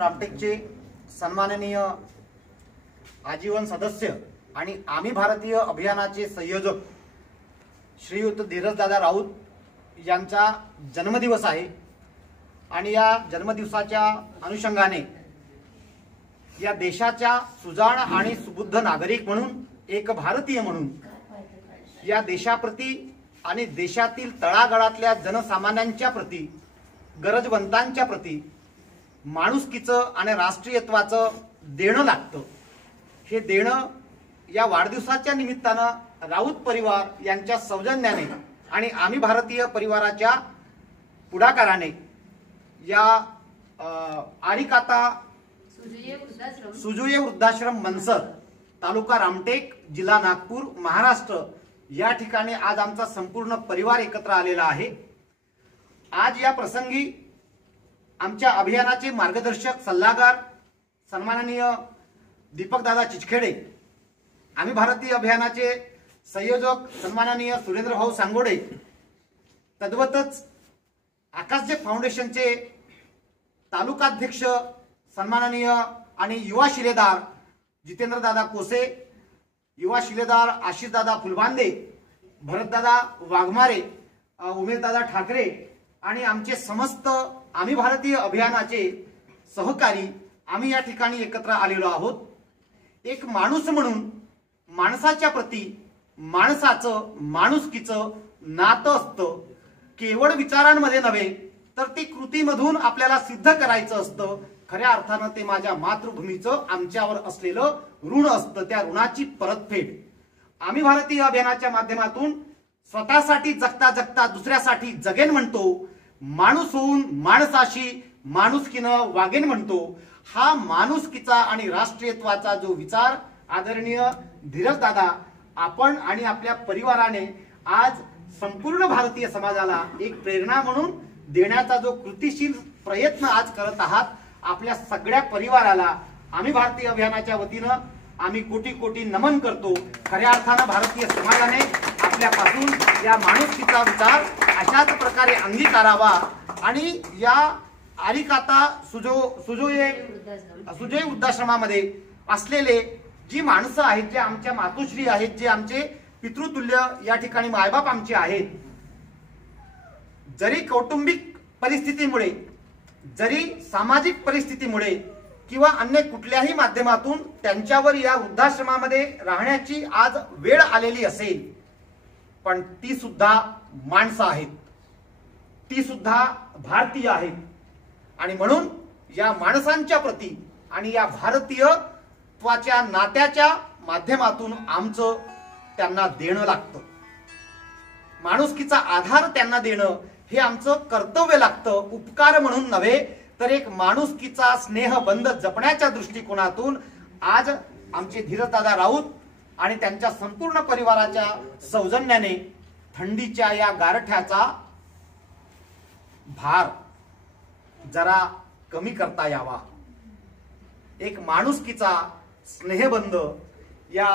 रामटेकचे सन्माननीय आजीवन सदस्य आणि आम्ही भारतीय अभियानाचे संयोजक श्रीयुत धीरजदादा राऊत यांचा जन्मदिवस आहे आणि या जन्मदिवसाच्या अनुषंगाने या देशाच्या सुजाण आणि सुबुद्ध नागरिक म्हणून, एक भारतीय म्हणून या देशाप्रती आणि देशातील तळागाळातल्या जनसामान्यांच्या प्रती, गरजवंतांच्या प्रती माणुसकीचं आणि राष्ट्रीयत्वाचं देणं लागतं। हे देणं या वाढदिवसाच्या निमित्तानं राऊत परिवार यांच्या सौजन्याने आणि आम्ही भारतीय परिवाराच्या पुढाकाराने या आरिकाता सुजोये वृद्धाश्रम मनसर, तालुका रामटेक, जिल्हा नागपूर, महाराष्ट्र या ठिकाणी आज आमचा संपूर्ण परिवार एकत्र आलेला आहे। आज या प्रसंगी आमच्या अभियानाचे मार्गदर्शक सल्लागार सन्माननीय दीपकदादा चिचखेडे, आम्ही भारतीय अभियानाचे संयोजक सन्माननीय सुरेंद्र भाऊ सांगोडे, तद्वतच आकाशजे फाउंडेशनचे तालुकाध्यक्ष सन्माननीय आणि युवा शिलेदार जितेंद्रदादा कोसे, युवा शिलेदार आशिषदादा फुलबांदे, भरतदादा वाघमारे, उमेशदादा ठाकरे आणि आमचे समस्त आम्ही भारतीय अभियानाचे सहकारी आम्ही या ठिकाणी एकत्र आलेलो आहोत। एक माणूस म्हणून माणसाच्या प्रती माणसाचं, माणुसकीचं नातं असतं। केवळ विचारांमध्ये नव्हे तर ती कृतीमधून आपल्याला सिद्ध करायचं असतं। खऱ्या अर्थानं ते माझ्या मातृभूमीचं आमच्यावर असलेलं ऋण असतं, त्या ऋणाची परतफेड आम्ही भारतीय अभियानाच्या माध्यमातून स्वतःसाठी जगता जगता दुसऱ्यासाठी जगेन म्हणतो, माणूस होऊन माणसाशी माणुसकीनं वागेन म्हणतो। हा माणुसकीचा आणि राष्ट्रीयत्वाचा जो विचार आदरणीय धीरजदादा आपण आणि आपल्या परिवाराने आज संपूर्ण भारतीय समाजाला एक प्रेरणा म्हणून देण्याचा जो कृतिशील प्रयत्न आज करत आहात, आपल्या सगळ्या परिवाराला आम्ही भारतीय अभियानाच्या वतीनं आम्ही कोटी कोटी नमन करतो। खऱ्या अर्थानं भारतीय समाजाने आपल्यापासून या माणुसकीचा विचार अशाच प्रकारे अंगीकारावा आणि या आरिकाता सुजोये वृद्धाश्रमामध्ये असलेले जी माणसं आहेत, जे आमच्या मातोश्री आहेत, जे आमचे पितृतुल्य या ठिकाणी मायबाप आमचे आहेत, जरी कौटुंबिक परिस्थितीमुळे, जरी सामाजिक परिस्थितीमुळे किंवा अन्य कुठल्याही माध्यमातून त्यांच्यावर या वृद्धाश्रमामध्ये राहण्याची आज वेळ आलेली असेल, पण ती सुद्धा माणसं आहेत, ती सुद्धा भारतीय आहेत आणि म्हणून या माणसांच्या प्रती आणि या भारतीयत्वाच्या नात्याच्या माध्यमातून आमचं त्यांना देणं लागतं। माणुसकीचा आधार त्यांना देणं हे आमचं कर्तव्य लागतं, उपकार म्हणून नव्हे तर एक माणुसकीचा स्नेहबंध जपण्याच्या दृष्टिकोनातून आज आमचे धीरजदादा राऊत आणि त्यांच्या संपूर्ण परिवाराच्या सौजन्याने थंडीच्या या गारठ्याचा भार जरा कमी करता यावा। एक माणुसकीचा स्नेहबंध या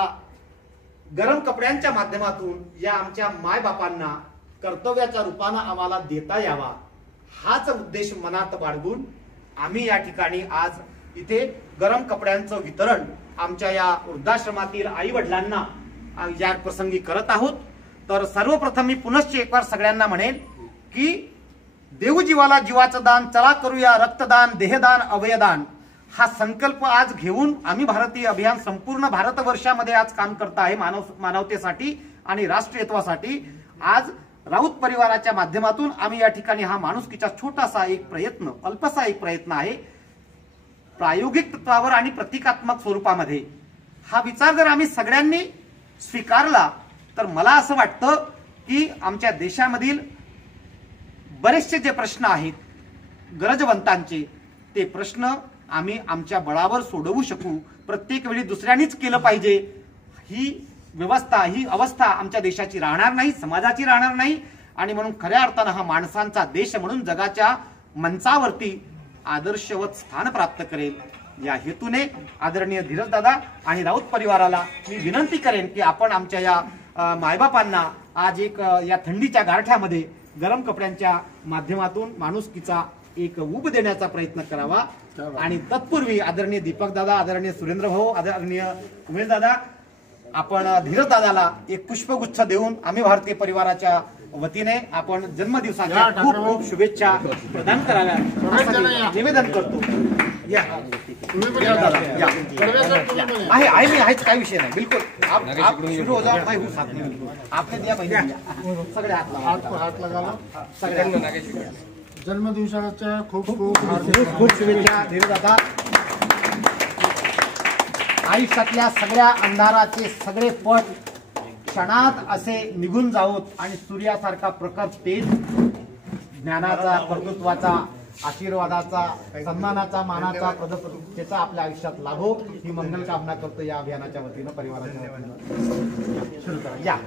गरम कपड्यांच्या माध्यमातून या आमच्या मायबापांना कर्तव्याच्या रूपानं आम्हाला देता यावा, हाच उद्देश मनात बाळगून आम्ही या ठिकाणी आज इथे गरम कपड्यांचं वितरण आमच्या या वृद्धाश्रमातील आई वडिलांना या प्रसंगी करत आहोत। तर सर्वप्रथम मी पुनश्च एक बार सगळ्यांना म्हणेन की देऊ जीवाला जीवाचं दान, चला करूया रक्तदान, देहदान, अवयदान हा संकल्प आज घेऊन आम्ही भारतीय अभियान संपूर्ण भारतवर्षामध्ये आज काम करत आहे मानवतेसाठी आणि राष्ट्रीयत्वासाठी। आज राऊत परिवाराच्या माध्यमातून आम्ही या ठिकाणी हा माणुसकीचा छोटासा एक प्रयत्न, अल्पसा एक प्रयत्न आहे, प्रायोगिक तत्वावर आणि प्रतिकात्मक स्वरूपामध्ये हा विचार जर आम्ही सगळ्यांनी स्वीकारला तर मला असं वाटतं की आमच्या देशामधील बरेचसे जे प्रश्न आहेत गरजवंतांचे, ते प्रश्न आम्ही आमच्या बळावर सोडवू शकू। प्रत्येक वेळी दुसऱ्यांनीच केलं पाहिजे ही व्यवस्था, ही अवस्था आमच्या देशाची राहणार नाही, समाजाची राहणार नाही आणि म्हणून खऱ्या अर्थानं हा माणसांचा देश म्हणून जगाच्या मंचावरती आदर्शवत स्थान प्राप्त करेल। या हेतूने आदरणीय धीरजदादा आणि राऊत परिवाराला मी विनंती करेन की आपण आमच्या या मायबापांना आज एक या थंडीच्या गारठ्यामध्ये गरम कपड्यांच्या माध्यमातून माणुसकीचा एक उब देण्याचा प्रयत्न करावा। आणि तत्पूर्वी आदरणीय दीपक दादा, आदरणीय सुरेंद्र भाऊ, आदरणीय उमेश दादा, आपण धीरज दादाला एक पुष्पगुच्छ देऊन आम्ही भारतीय परिवाराच्या वतीने आपण जन्मदिवसाच्या खूप खूप शुभेच्छा प्रदान कराव्या निवेदन करतो। या आहे मी आहेच, काही विषय नाही, बिलकुल आप शुरू हो जाओ, मैं हूँ साथ में, बिल्कुल आपने दिया मैंने दिया, सगळे हात लगाला सगळ्यांना जन्मदिवसाच्या खूप खूप खूप शुभेच्छा धीरज दादा। आयुष्यातल्या सगळ्या अंधाराचे सगळे पट क्षणात असे निघून जावोत आणि सूर्यासारखा प्रखर तेज ज्ञानाचा, कर्तृत्वाचा, आशीर्वादाचा, सन्मानाचा, मानाचा, पदप्रतिष्ठेचा आपल्या आयुष्यात लाभो ही मंगल कामना करतो। या अभियानाच्या वतीनं, परिवाराच्या वतीनं सुरू करा। या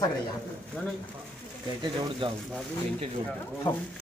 सगळे या त्यांच्या जवळ जाऊ, त्यांच्या जवळ